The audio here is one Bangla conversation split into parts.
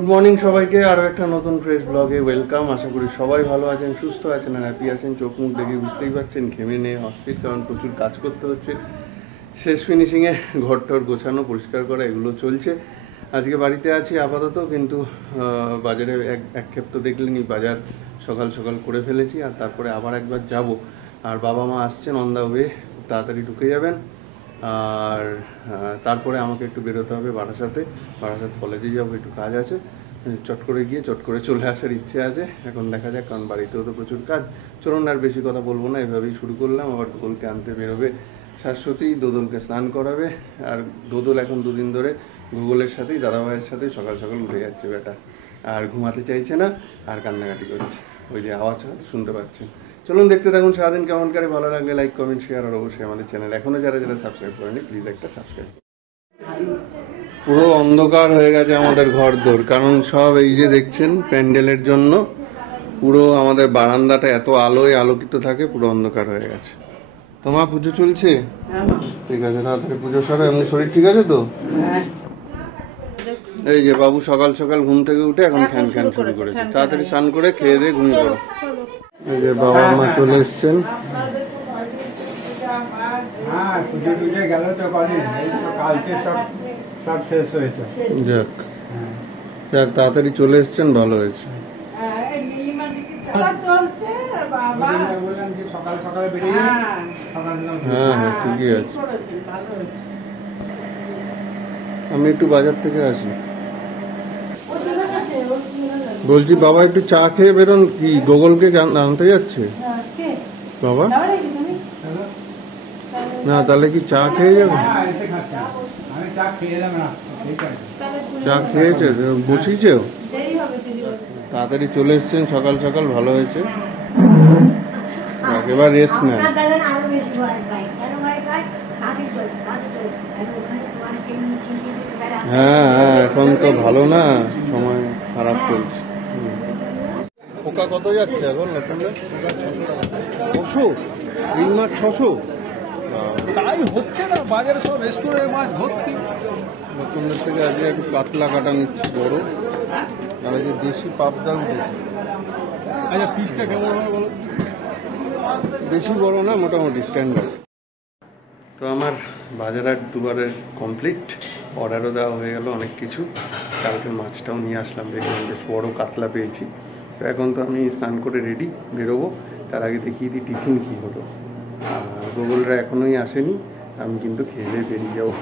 গুড মর্নিং সবাইকে, আরও একটা নতুন ফ্রেশ ব্লগে ওয়েলকাম। আশা করি সবাই ভালো আছেন, সুস্থ আছেন আর হ্যাপি আছেন। চোখ মুখ দেখে বুঝতেই পারছেন ঘেমে নিয়ে অস্থির, কারণ প্রচুর কাজ করতে হচ্ছে। শেষ ফিনিশিংয়ে ঘরটর গোছানো, পরিষ্কার করা এগুলো চলছে। আজকে বাড়িতে আছি আপাতত, কিন্তু বাজারে এক ক্ষেপ তো দেখলেনি, বাজার সকাল সকাল করে ফেলেছি। আর তারপরে আবার একবার যাব। আর বাবা মা আসছেন অন দ্য ওয়ে, তাড়াতাড়ি ঢুকে যাবেন। আর তারপরে আমাকে একটু বেরোতে হবে বারাসাত কলেজে যাবো, একটু কাজ আছে। চট করে গিয়ে চট করে চলে আসার ইচ্ছে আছে। এখন দেখা যাক, কারণ বাড়িতেও তো প্রচুর কাজ। চলুন আর বেশি কথা বলবো না, এভাবেই শুরু করলাম। আবার দোদলকে আনতে বেরোবে শাশ্বতী, দোদলকে স্নান করাবে। আর দোদল এখন দুদিন ধরে গুগলের সাথেই, দাদাভাইয়ের সাথেই সকাল সকাল উঠে যাচ্ছে বেটা, আর ঘুমাতে চাইছে না, আর কান্নাকাটি করছে। ওই যে আওয়াজ হয়তো শুনতে পাচ্ছেন। চলুন দেখতে থাকুন সারাদিন কেমন করে। ভালো লাগলে লাইক, কমেন্ট, শেয়ার, আর অবশ্যই আমাদের চ্যানেল এখনও যারা সাবস্ক্রাইব করেনি প্লিজ একটা সাবস্ক্রাইব। পুরো অন্ধকার হয়ে গেছে আমাদের ঘর দোর, কারণ সব এই যে দেখছেন প্যান্ডেলের জন্য পুরো আমাদের বারান্দাটা এত আলোয় আলোকিত থাকে, পুরো অন্ধকার হয়ে গেছে। তোমার পুজো চলছে? ঠিক আছে, তাড়াতাড়ি পুজো সারো। এমনি শরীর ঠিক আছে তো? এই যে বাবু সকাল সকাল ঘুম থেকে উঠে এখন খ্যান খ্যান শুরু করেছে। তাড়াতাড়ি স্নান করে খেয়ে দিয়ে ঘুমিয়ে পড়ো। এই যে বাবা মা চলে এসছেন। পুজো টুজো গেল তো কদিন, এই তো কালকে সব শেষ হয়েছে। যাক যাক, তাড়াতাড়ি চলে এসছেন, ভালো হয়েছে। সকাল সকাল বেরিয়ে হ্যাঁ হ্যাঁ ঠিকই আছে। আমি একটু বাজার থেকে আসি। বলছি বাবা একটু চা খেয়ে বেরোন। কি গোগলকে আনতে যাচ্ছে বাবা? না তাহলে কি চা খেয়ে যাবে? চা খেয়েছে, বসিয়েছেও। তাড়াতাড়ি চলে এসছেন সকাল সকাল, ভালো হয়েছে। এবার রেস্ট নেন। হ্যাঁ হ্যাঁ, এখন তো ভালো না, সময় খারাপ চলছে। পোকা কত যাচ্ছে এখন লোকেন্দ্র? 600 রুই মাছ, 600। তাই হচ্ছে না, বাজারে সব রেস্টুরেন্টের মাছ ভর্তি। লোকেন্দ্র থেকে আজকে একটু কাতলা কাটা নিচ্ছি বড়, আর যে দেশি পাবদা উঠেছে। আচ্ছা পিসটা কেমন হবে বলো? বেশি বড় না, মোটামুটি স্ট্যান্ডার্ড। তো আমার বাজার আর দুবারের কমপ্লিট, অর্ডারও দেওয়া হয়ে গেল অনেক কিছু। কালকে মাছটাও নিয়ে আসলাম, দেখলাম বেশ বড় কাতলা পেয়েছি। তো এখন তো আমি স্নান করে রেডি, বেরোবো। তার আগে দেখিয়ে দিই টিফিন কী হলো। গোগলরা এখনোই আসেনি, আমি কিন্তু খেয়ে দিয়ে বেরিয়ে যাবো।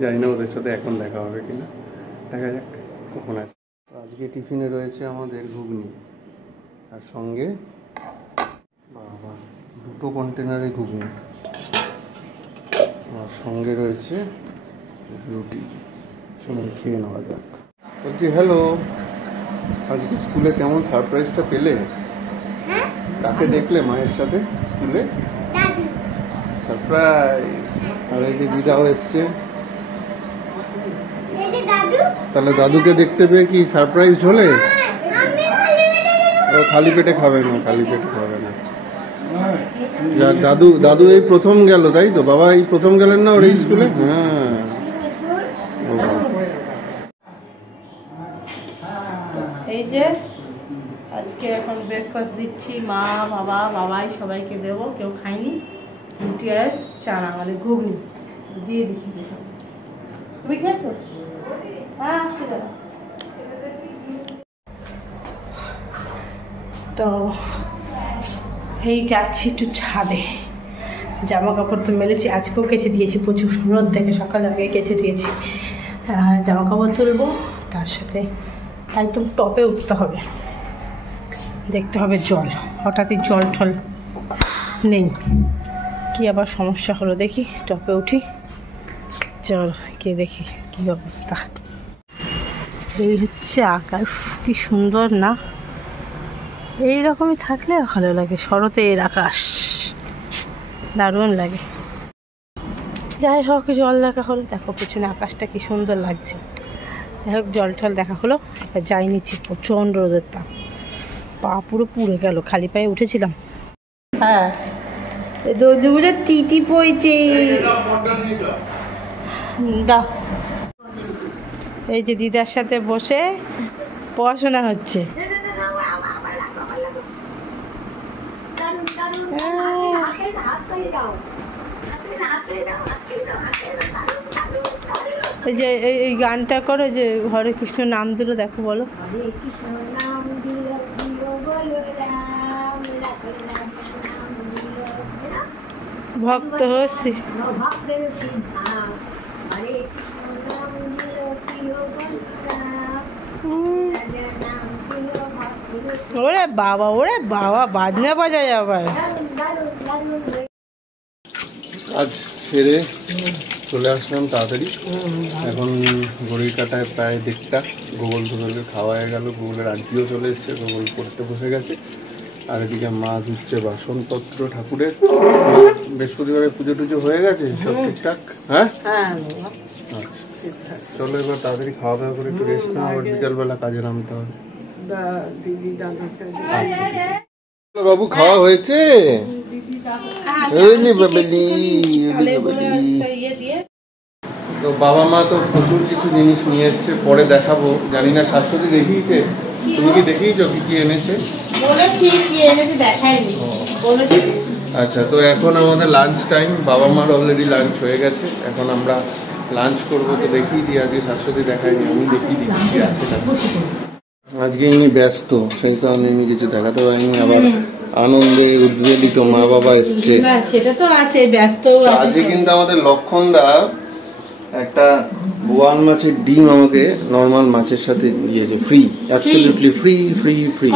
জানি না ওদের সাথে এখন দেখা হবে কিনা, দেখা যাক কখন আসে। আজকে টিফিনে রয়েছে আমাদের ঘুগনি, আর সঙ্গে বাবা 2 কন্টেনারে ঘুগনি, আর সঙ্গে রয়েছে রুটি। চলুন খেয়ে নেওয়া যাক। বলছি হ্যালো, আজকে স্কুলে কেমন সারপ্রাইজটা পেলে? কাকে দেখলে মায়ের সাথে স্কুলে? সারপ্রাইজ। আর এই যে দিদাও এসছে। তাহলে দাদুকে দেখতে পেয়ে কি সারপ্রাইজ হলে? ও খালি পেটে খাবে না, খালি পেটে খাবে না। যাক, দাদু এই প্রথম গেল, তাই তো? বাবা এই প্রথম গেলেন না ওর এই স্কুলে? হ্যাঁ। এই যে আজকে এখন ব্রেকফাস্ট দিচ্ছি, মা বাবাই সবাইকে দেবো, কেউ খায়নি। রুটি আর চানা, মানে ঘুগনি দিয়ে দিচ্ছি। তুমি খেয়েছো? হ্যাঁ আসছে দাদা। তো এই যাচ্ছি একটু ছাদে, জামা কাপড় তো মেলেছি, আজকেও কেচে দিয়েছি, প্রচুর রোদ দেখে সকাল আগে কেচে দিয়েছি। জামা কাপড় তুলবো, তার সাথে একদম টপে উঠতে হবে, দেখতে হবে জল। হঠাৎই জল টল নেই, কি আবার সমস্যা হলো দেখি। টপে উঠি, চল গিয়ে দেখি কী অবস্থা। এই হচ্ছে আকাশ, কি সুন্দর না? এইরকমই থাকলে ভালো লাগে, শরতের আকাশ দারুণ লাগে। যাই হোক, জল দেখা হলো, দেখো পেছনে আকাশটা কি সুন্দর লাগছে। যাই হোক, জল টল দেখা হলো, এবার যাই নিচ্ছি। প্রচণ্ড রোদের তাপ, পা পুরো পুড়ে গেল, খালি পায়ে উঠেছিলাম। হ্যাঁ রোদুগুলো তিতি পড়ছে। দাও, এই যে দিদার সাথে বসে পড়াশোনা হচ্ছে। ওই যে এই গানটা করো, যে হরে কৃষ্ণ নাম দিল, দেখো বলো। হরে কৃষ্ণ নাম দিল প্রিয় বলরাম, রাখল নাম দিল ভক্ত হচ্ছি। ভক্তের সিদ্ধাম। হরে কৃষ্ণ নাম দিল প্রিয় বলরাম, নাম দিল ভক্তের সিদ্ধাম। ওরে বাবা, ওরে বাবা, বাজনা বাজায় আবার। দারুণ দারুণ দারুণ। আজ সেরে চলে আসলাম তাড়াতাড়ি। এখন ঘড়ির কাটায় প্রায় 1:30। গোগলকে খাওয়া হয়ে গেল, গোগলের আন্টিও চলে এসছে, গোগল পড়তে বসে গেছে। আর এদিকে মা ধুচ্ছে বাসনপত্র ঠাকুরের। বৃহস্পতিবারে পুজো টুজো হয়ে গেছে, সব ঠিকঠাক? হ্যাঁ, আচ্ছা চলো এবার তাড়াতাড়ি খাওয়া দাওয়া করে একটু রেস্ট নাও, আবার বিকালবেলা কাজে নামতে হবে। আচ্ছা। বাবু খাওয়া হয়েছে? তো বাবা মা তো প্রচুর কিছু জিনিস নিয়ে এসছে, পরে দেখাবো। জানি না শাশ্বতী দেখিয়েছে, তুমি কি দেখিয়েছো কি কি এনেছে? আচ্ছা, তো এখন আমাদের লাঞ্চ টাইম। বাবা মার অলরেডি লাঞ্চ হয়ে গেছে, এখন আমরা লাঞ্চ করবো। তো দেখিয়ে দিই, আজকে শাশ্বতী দেখায়নি, আমি দেখিয়ে দিই কি আছে। আজকে এমনি ব্যস্ত, সেই কারণে এমনি কিছু দেখাতে পারিনি। আবার আনন্দে উদ্বেলিত মা বাবা এসছে, সেটা তো আছে, ব্যস্ত আজকে কিন্তু আমাদের লক্ষণদা একটা বোয়াল মাছের ডিম আমাকে নরমাল মাছের সাথে দিয়েছে, free, absolutely free free free.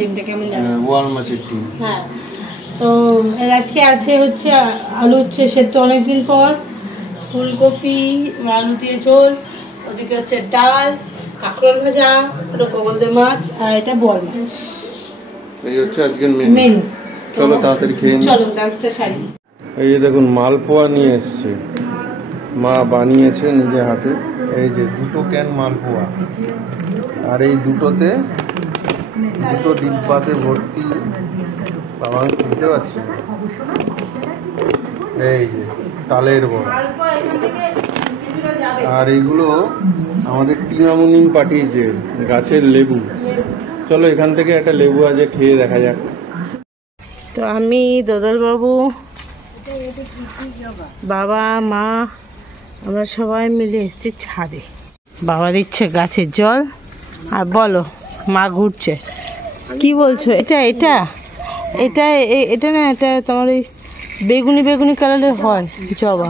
ডিমটা কেমন জানো? বোয়াল মাছের ডিম। হ্যাঁ, তো আজকে আছে হচ্ছে আলু হচ্ছে সেদ্ধ অনেকদিন পর, ফুলকপি আলু দিয়ে ঝোল, ওদিকে হচ্ছে ডাল, কাঁকরোল ভাজা, ওটা গোগলদের মাছ, আর এটা বোয়াল মাছ। এই হচ্ছে আজকের মেনু। চলো তাড়াতাড়ি খেয়ে নিই, চলো লাঞ্চটা সারি। এই যে দেখুন মালপোয়া নিয়ে এসছে, মা বানিয়েছে নিজে হাতে। এই যে 2 ক্যান মালপোয়া, আর এই দুটোতে 2 ডিব্বাতে ভর্তি। বাবা কিনতে পারছে, এই যে তালের বড়া। আর এইগুলো আমাদের টিনামুনি পাঠিয়েছে, গাছের লেবু। চলো এখান থেকে একটা লেবু আজ খেয়ে দেখা যাক। তো আমি, দোদলবাবু, বাবা, মা, আমরা সবাই মিলে এসেছি ছাদে। বাবা দিচ্ছে গাছের জল, আর বলো মা ঘুরছে। কি বলছো? এটা এটা এটা এটা না, এটা তোমার ওই বেগুনি বেগুনি কালারের হয়, জবা,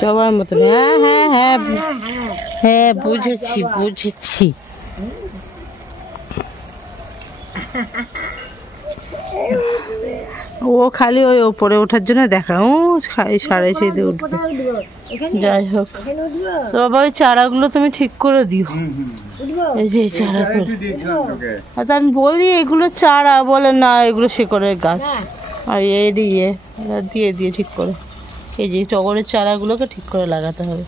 জবার মতন। হ্যাঁ হ্যাঁ হ্যাঁ হ্যাঁ, বুঝেছি বুঝেছি। ও খালি ওই ওপরে ওঠার জন্য দেখা, ও সাড়ে সেতে উঠবে। যাই হোক, তো বাবা ওই চারাগুলো তুমি ঠিক করে দিও। এই যে চারাগুলো, আচ্ছা আমি বলি এগুলো চারা, বলে না এগুলো শেকড়ের গাছ। আর এই দিয়ে দিয়ে ঠিক করে, এই যে টগরের চারাগুলোকে ঠিক করে লাগাতে হবে।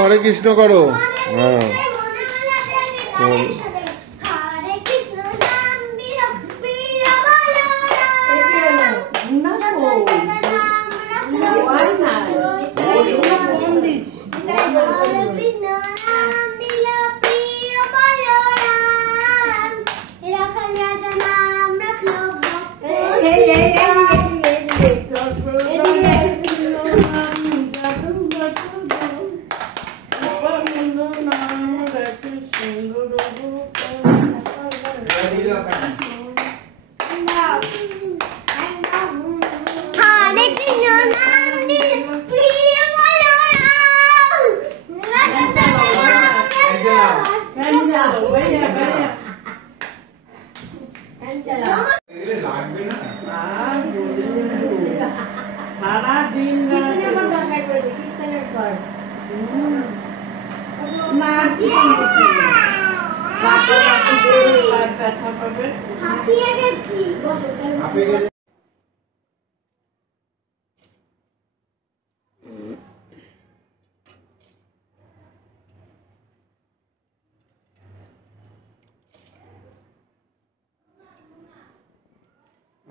হরে কৃষ্ণ করো। হ্যাঁ,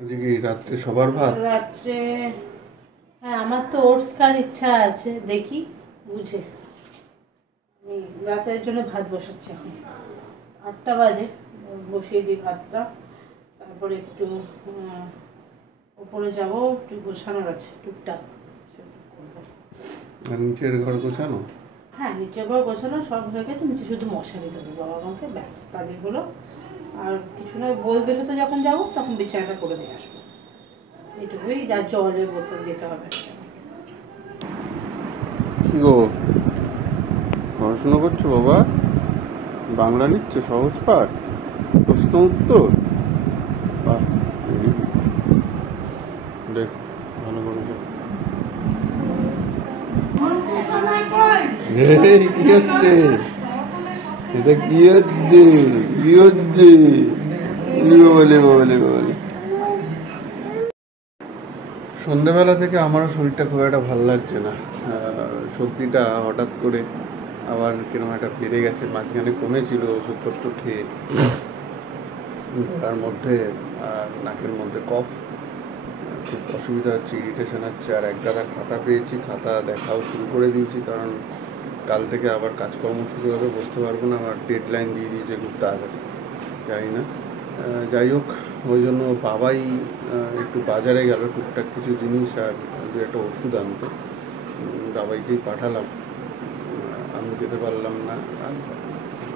আজকে কি রাত্রে সবার ভাত? রাত্রে হ্যাঁ, আমার তো ওটস খাওয়ার ইচ্ছা আছে, দেখি বুঝে আমি রাতের জন্য ভাত বসাচ্ছি। এখন 8টা বাজে, বসিয়ে দিই ভাতটা, তারপরে একটু উপরে যাব, একটু গোছানোর আছে টুকটাক। আর নিচের ঘর গোছানো? হ্যাঁ, নিচের ঘর গোছানো সব হয়ে গেছে, নিচে শুধু মশারি দেবো বাবা মাকে, ব্যাস তাদের হলো। আর কিছু নয়, বলবে তো যখন যাবো তখন বিছানাটা করে দিয়ে আসবো, এটুকুই। যা জলের বোতল দিতে হবে। কি গো, পড়াশোনা করছো বাবা? বাংলা লিখছো সহজ পাঠ, প্রশ্ন উত্তর? বাহ, very good. দেখ ভালো করেছো। কি হচ্ছে এটা? কি হচ্ছে? কি হচ্ছে? বলে বলে বলে সন্ধ্যেবেলা থেকে আমারও শরীরটা খুব একটা ভালো লাগছে না। সর্দিটা হঠাৎ করে আবার কিরকম একটা বেড়ে গেছে, মাঝখানে কমেছিল ওষুধপত্র খেয়ে, তার মধ্যে নাকের মধ্যে কফ, খুব অসুবিধা হচ্ছে, ইরিটেশন হচ্ছে। আর এক গাদা খাতা পেয়েছি, খাতা দেখাও শুরু করে দিয়েছি, কারণ কাল থেকে আবার কাজকর্ম শুরু হবে, বসতে পারবো না। আবার ডেডলাইন দিয়ে দিয়েছে খুব তাড়াতাড়ি, জানি না। যাই হোক, ওই জন্য বাবাই একটু বাজারে গেল টুকটাক কিছু জিনিস আর দু একটা ওষুধ আনতে, বাবাইকেই পাঠালাম, আমি যেতে পারলাম না। আর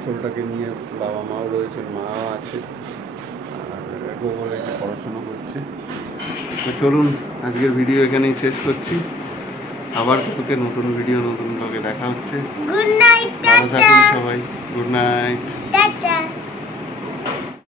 ছোটটাকে নিয়ে বাবা মাও রয়েছেন, মা আছে, আর বলে পড়াশোনা করছে। তো চলুন, আজকের ভিডিও এখানেই শেষ করছি। আবার তোকে নতুন ভিডিও নতুন ব্লগে দেখা হচ্ছে। গুড নাইট, ভালো থাকুন সবাই, গুড নাইট। টাটা।